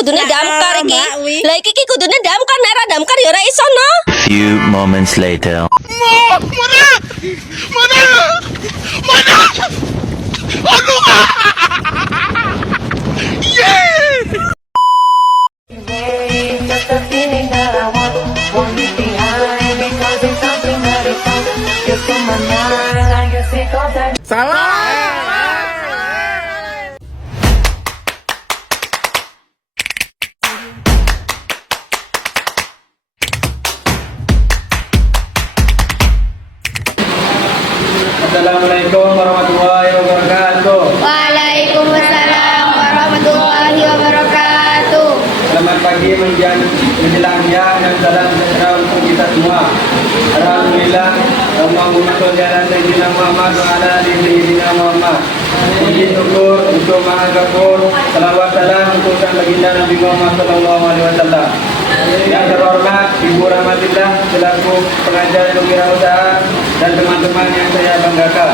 kudune damkar iki. Lah iki kudune damkar nek ora damkar ya ora iso no. Few moments later. Assalamualaikum warahmatullahi wabarakatuh. Waalaikumsalam warahmatullahi wabarakatuh. Selamat pagi menjelang siang dan salam sejahtera untuk kita semua. Alhamdulillah, Allahumma sholli ala sayyidina Muhammad wa ala ali sayyidina Muhammad. Puji syukur untuk Maha Ghafur, salawat salam untuk sang baginda Nabi Muhammad sallallahu alaihi wasallam. Yang terhormat Ibu Rahmatillah selaku pengajar ilmu wirausaha dan teman-teman yang saya banggakan.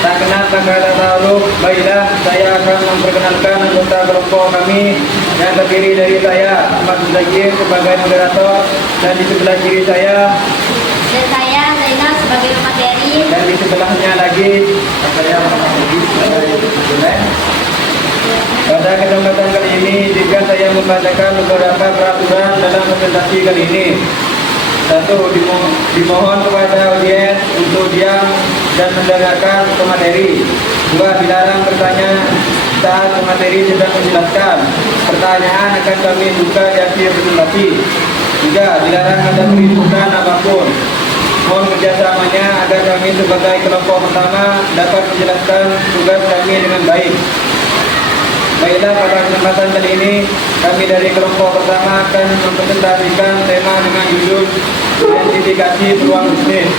Tak kenal tak kata tahu, baiklah saya akan memperkenalkan anggota kelompok kami yang terdiri dari saya Ahmad Muzakir sebagai moderator dan di sebelah kiri saya Dan saya Zainal sebagai materi. dan di sebelahnya lagi saya Muhammad Bugis sebagai pada kesempatan kali ini jika saya membacakan beberapa peraturan dalam presentasi kali ini. Satu, dimohon kepada audiens untuk diam dan mendengarkan pemateri. Dua, dilarang bertanya saat pemateri sedang menjelaskan. Pertanyaan akan kami buka di akhir presentasi. Tiga, dilarang ada perhitungan apapun. Mohon kerjasamanya agar kami sebagai kelompok pertama dapat menjelaskan tugas kami dengan baik. Baiklah, pada kesempatan kali ini kami dari kelompok pertama akan mempresentasikan tema dengan judul identifikasi peluang bisnis.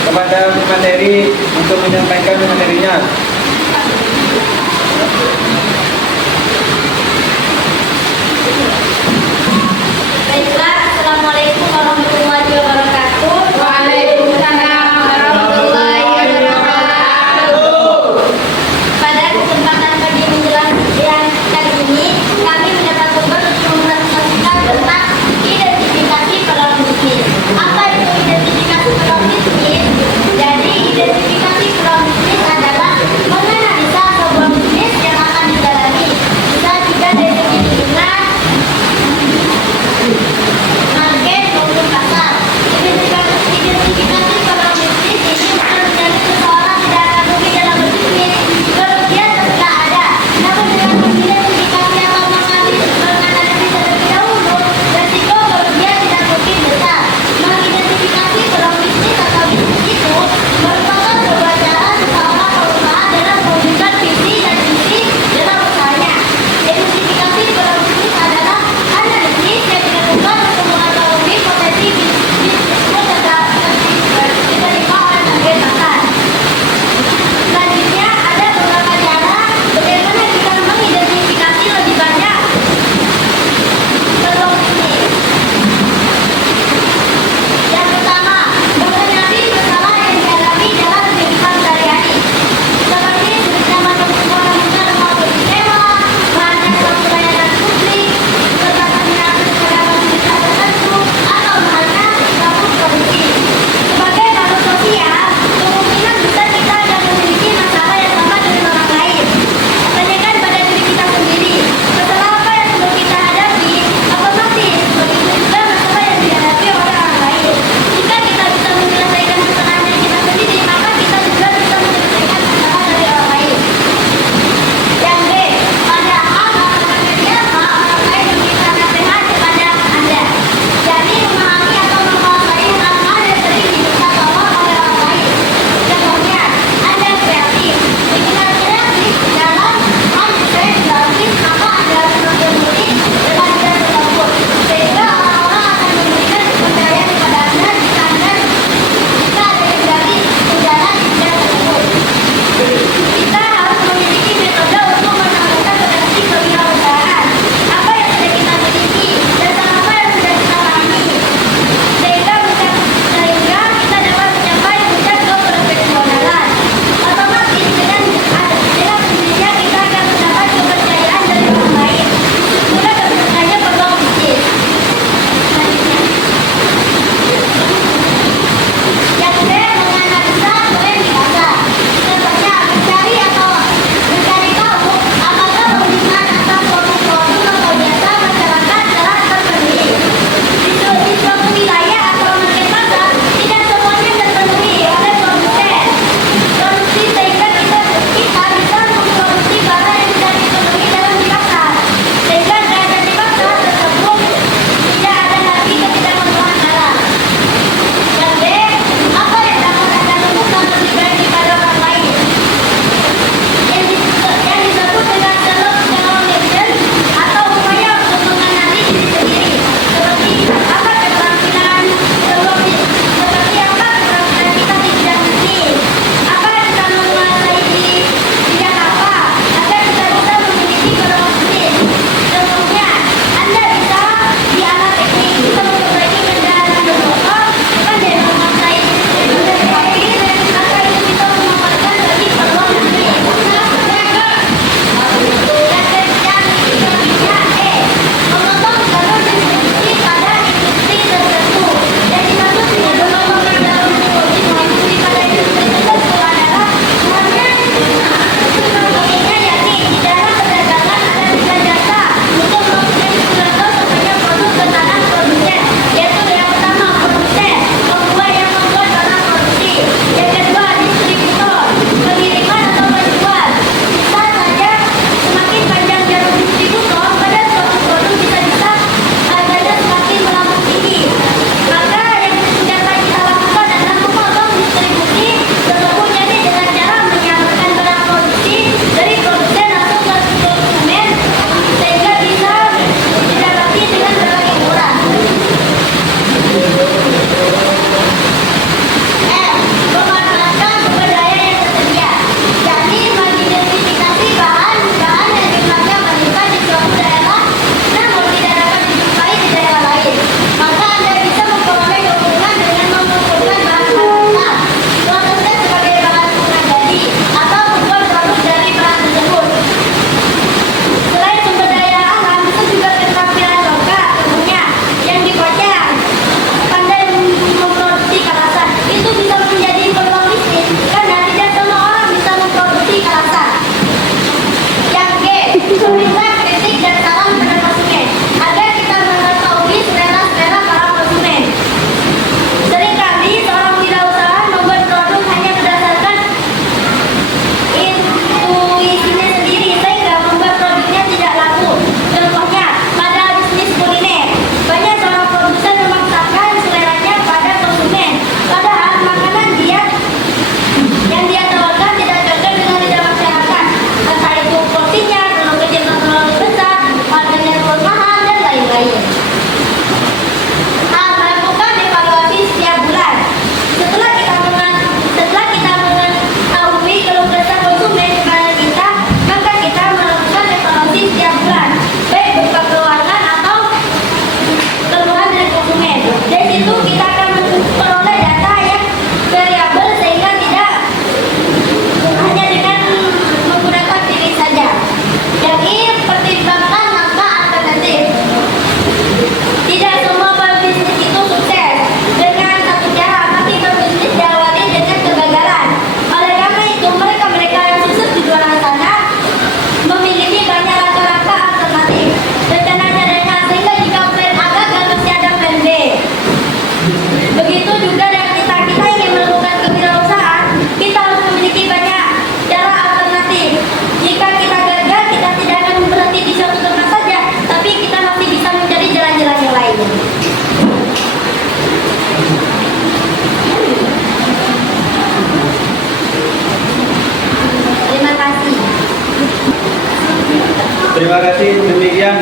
Kepada materi untuk menyampaikan materinya. Baiklah, Assalamualaikum warahmatullahi wabarakatuh. Waalaikumsalam warahmatullahi wabarakatuh. Pada kesempatan pagi menjelang siang kali ini, kami mendapat tugas untuk mempresentasikan tentang identifikasi peluang bisnis. Apa itu identifikasi peluang bisnis? Jadi, identifikasi peluang bisnis adalah menganalisa sebuah bisnis yang akan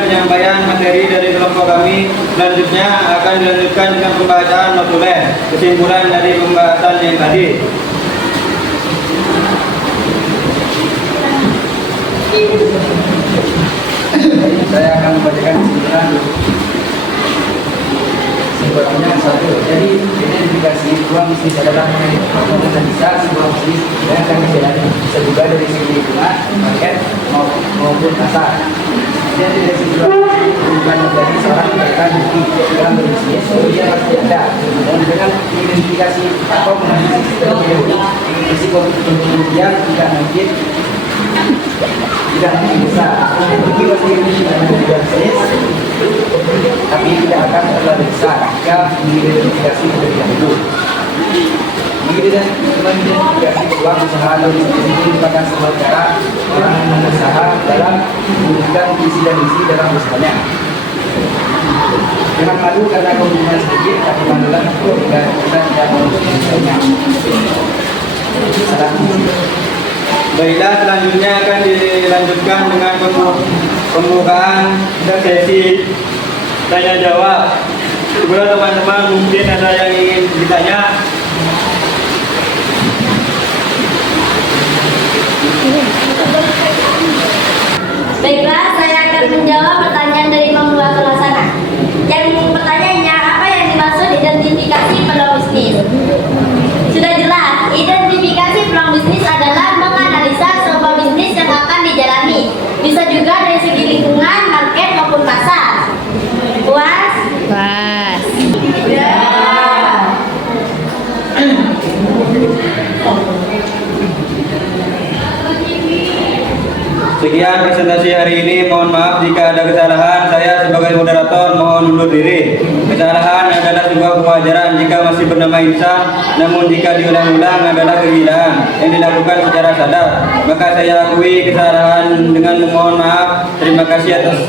penyampaian materi dari kelompok kami. Selanjutnya akan dilanjutkan dengan pembacaan notulen kesimpulan dari pembahasan yang tadi. Saya akan membacakan kesimpulannya satu. Jadi identifikasi ruang bisnis adalah bisa sebuah bisnis yang akan dijalani bisa juga dari segi lingkungan, market maupun pasar. Identifikasi ruang bukan menjadi seorang mereka bukti dalam berbisnis, dia pasti ada. Dan dengan identifikasi atau menganalisis terlebih dahulu risiko kemudian tidak mungkin besar. Bagi pasti tidak bisnis, tapi tidak akan terlalu besar jika diidentifikasi terlebih dahulu. Mengidentifikasi peluang usaha logistik ini merupakan sebuah cara orang yang berusaha dalam mewujudkan visi dan misi dalam usahanya. Jangan malu karena keuntungan sedikit, tapi malulah itu jika kita tidak mewujudkannya. Baiklah, selanjutnya akan dilanjutkan dengan pembukaan dan sesi tanya jawab. Kepada teman-teman mungkin ada yang ingin ditanya. Baiklah, saya akan menjawab pertanyaan dari pembuat suasana. Yang pertanyaannya, apa yang dimaksud identifikasi peluang bisnis? Sudah jelas, identifikasi peluang bisnis adalah menganalisa sebuah bisnis yang akan dijalani. Bisa juga dari segi lingkungan, market maupun pasar. Puas? Pas. Ya. Sekian presentasi hari ini. Mohon maaf jika ada kesalahan. Saya sebagai moderator mohon undur diri. Kesalahan adalah sebuah kewajaran jika masih bernama insan, namun jika diulang-ulang adalah kegilaan yang dilakukan secara sadar. Maka saya akui kesalahan dengan memohon maaf. Terima kasih atas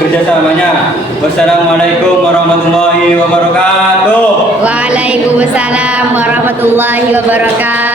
kerjasamanya. Wassalamualaikum warahmatullahi wabarakatuh. Waalaikumsalam warahmatullahi wabarakatuh.